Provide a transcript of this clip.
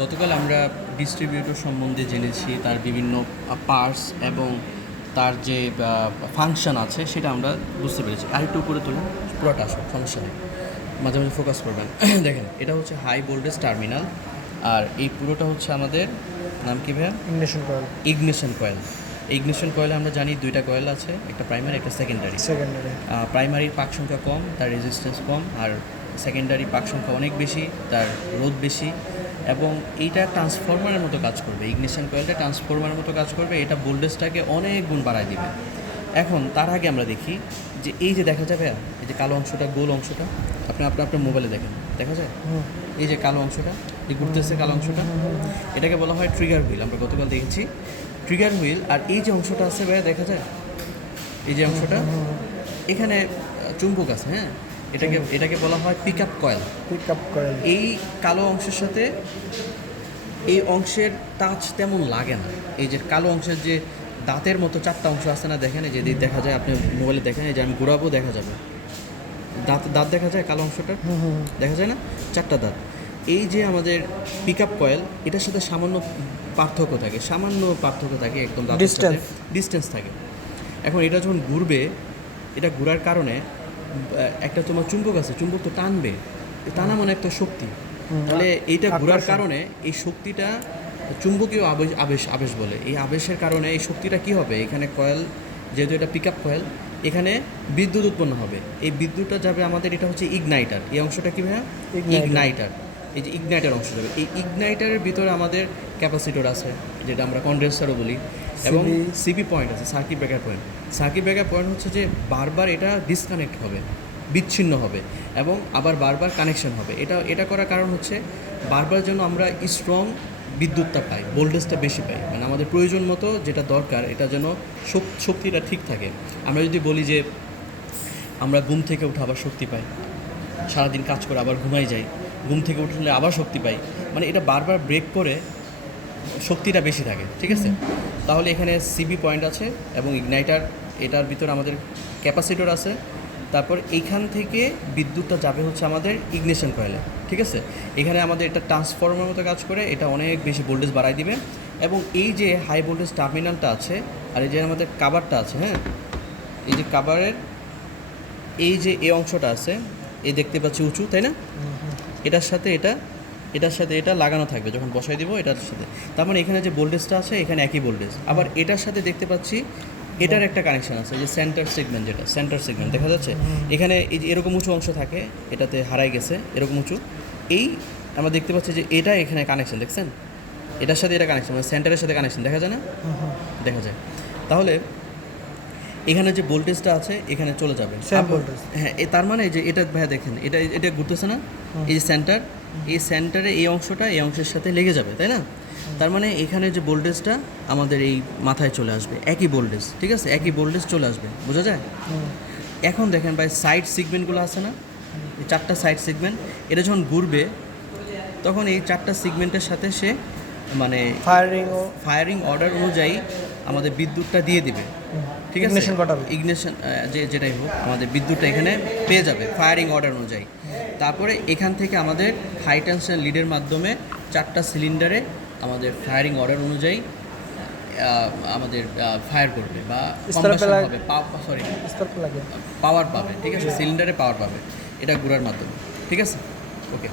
গতকাল আমরা ডিস্ট্রিবিউটর সম্বন্ধে জেনেছি তার বিভিন্ন পার্টস এবং তার যে ফাংশন আছে সেটা আমরা বুঝতে পেরেছি। আরেকটু উপরে তুলুন পুরোটা আসো সমস্যা নেই। মাঝে মাঝে ফোকাস করবেন। দেখেন এটা হচ্ছে হাই ভোল্টেজ টার্মিনাল আর এই পুরোটা হচ্ছে আমাদের নাম কি ভাইয়া? Ignition coil ignition coil ignition কয়েলে আমরা জানি দুইটা কয়েল আছে একটা প্রাইমারি একটা সেকেন্ডারি সেকেন্ডারি প্রাইমারির পাক সংখ্যা কম তার রেজিস্ট্যান্স কম আর সেকেন্ডারি পাক সংখ্যা অনেক বেশি তার রোধ বেশি এবং এইটা ট্রান্সফরমারের মতো কাজ করবে। ইগনিশন কয়েলটা ট্রান্সফরমারের মতো কাজ করবে এটা ভোল্টেজটাকে অনেক গুণ বাড়ায় দিবে। এখন তার আগে আমরা দেখি যে এই যে দেখা যাবে এই যে কালো অংশটা গোল অংশটা আপনি আপনার আপনার মোবাইলে দেখেন দেখা যায়? এই যে কালো অংশটা এই ঘুরতেছে কালো অংশটা এটাকে বলা হয় ট্রিগার হুইল আমরা গতকাল দেখেছি। ট্রিগার হুইল আর এই যে অংশটা আছে ভাইয়া দেখা যায়? এই যে অংশটা এখানে চুম্বক আছে হ্যাঁ? এটাকে এটাকে বলা হয় pick up coil pick up coil এই কালো অংশের সাথে এই অংশের টাচ তেমন লাগে না। এই যে কালো অংশের যে দাঁতের মতো চারটা অংশ আছে না দেখেন যে দেখা যায় আপনি মোবাইলে দেখেন এই যে আমি ঘুরাবো দেখা যাবে। দাঁত দাঁত দেখা যায় কালো হুম দেখা যায় না? চারটা দাঁত। এই যে আমাদের পিক আপ কয়েল এটার সাথে সামান্য পার্থক্য থাকে সামান্য পার্থক্য থাকে একদম Distance. ডিস্টেন্স থাকে। এখন এটা যখন ঘুরবে এটা ঘোরার কারণে একটা তোমার চুম্বক আছে চুম্বক তো টানবে। টানা মানে একটা শক্তি। তাহলে এইটা ঘোরার কারণে এই শক্তিটা চুম্বকীয় আবেশ আবেশ আবেশ বলে। এই আবেশের কারণে এই শক্তিটা কি হবে? এখানে কয়েল যেহেতু এটা পিক আপ কয়েল এখানে বিদ্যুৎ উৎপন্ন হবে। এই বিদ্যুৎটা যাবে আমাদের এটা হচ্ছে ইগনাইটার এই অংশটা কি ভাইয়া? ইগনাইটার এই যে ইগনাইটার অংশ যাবে। এই ইগনাইটারের ভিতরে আমাদের ক্যাপাসিটর আছে যেটা আমরা কন্ডেন্সারও বলি। এবং সিপি পয়েন্ট আছে circuit breaker point circuit breaker point হচ্ছে যে বারবার এটা ডিসকানেক্ট হবে বিচ্ছিন্ন হবে এবং আবার বারবার কানেকশন হবে। এটা এটা করার কারণ হচ্ছে বারবার যেন আমরা স্ট্রং বিদ্যুৎটা পাই ভোল্টেজটা বেশি পাই। মানে আমাদের প্রয়োজন মতো যেটা দরকার এটা যেন শক্তিটা ঠিক থাকে। আমরা যদি বলি যে আমরা ঘুম থেকে উঠে আবার শক্তি পাই সারাদিন কাজ করে আবার ঘুমাই যাই ঘুম থেকে উঠলে আবার শক্তি পাই মানে এটা বারবার ব্রেক করে শক্তিটা বেশি থাকে ঠিক আছে? তাহলে এখানে সিবি পয়েন্ট আছে এবং ইগনাইটার এটার ভিতরে আমাদের ক্যাপাসিটর আছে। তারপর এইখান থেকে বিদ্যুৎটা যাবে হচ্ছে আমাদের ইগনেশন কয়েলে ঠিক আছে? এখানে আমাদের এটা ট্রান্সফর্মার মতো কাজ করে এটা অনেক বেশি ভোল্টেজ বাড়াই দিবে। এবং এই যে হাই ভোল্টেজ টার্মিনালটা আছে আর এই যে আমাদের কাভারটা আছে হ্যাঁ? এই যে কাভারের এই যে এই অংশটা আছে এই দেখতে পাচ্ছি উঁচু তাই না। এটার সাথে এটা এটার সাথে এটা লাগানো থাকবে যখন বসাই দিব এটার সাথে। তার মানে এখানে যে ভোল্টেজটা আছে এখানে একই ভোল্টেজ আবার এটার সাথে দেখতে পাচ্ছি এটার একটা কানেকশন আছে যে সেন্টার সেগমেন্ট যেটা সেন্টার সেগমেন্ট দেখা যাচ্ছে? এখানে এই যে এরকম উঁচু অংশ থাকে এটাতে হারাই গেছে এরকম উঁচু। এই আমরা দেখতে পাচ্ছি যে এটা এখানে কানেকশন দেখছেন? এটার সাথে এটা কানেকশন মানে সেন্টারের সাথে কানেকশন দেখা যায় না। দেখা যায়। তাহলে এখানে যে ভোল্টেজটা আছে এখানে চলে যাবে. হ্যাঁ তার মানে যে এটা ভাইয়া দেখেন এটা এটা ঘুরতেছে না? এই যে সেন্টার এই সেন্টারে এই অংশটা এই অংশের সাথে লেগে যাবে তাই না? তার মানে এখানে যে ভোল্টেজটা আমাদের এই মাথায় চলে আসবে একই ভোল্টেজ ঠিক আছে? একই ভোল্টেজ চলে আসবে বোঝা যায়? এখন দেখেন ভাই সাইড সিগমেন্টগুলো আছে না? এই চারটা সাইড সিগমেন্ট এটা যখন ঘুরবে তখন এই চারটা সিগমেন্টের সাথে সে মানে ফায়ারিং ফায়ারিং অর্ডার অনুযায়ী আমাদের বিদ্যুৎটা দিয়ে দিবে। ঠিক আছে? Ignition ঘটাবে। ইগনিশন যে যেটাই হোক আমাদের বিদ্যুৎটা এখানে পেয়ে যাবে ফায়ারিং অর্ডার অনুযায়ী। তারপরে এখান থেকে আমাদের হাই টেনশন লিডের মাধ্যমে চারটা সিলিন্ডারে আমাদের ফায়ারিং অর্ডার অনুযায়ী আমাদের ফায়ার করবে বা হবে সরি পাওয়ার পাবে ঠিক আছে? সিলিন্ডারে পাওয়ার পাবে এটা ঘোরার মাধ্যমে ঠিক আছে? ওকে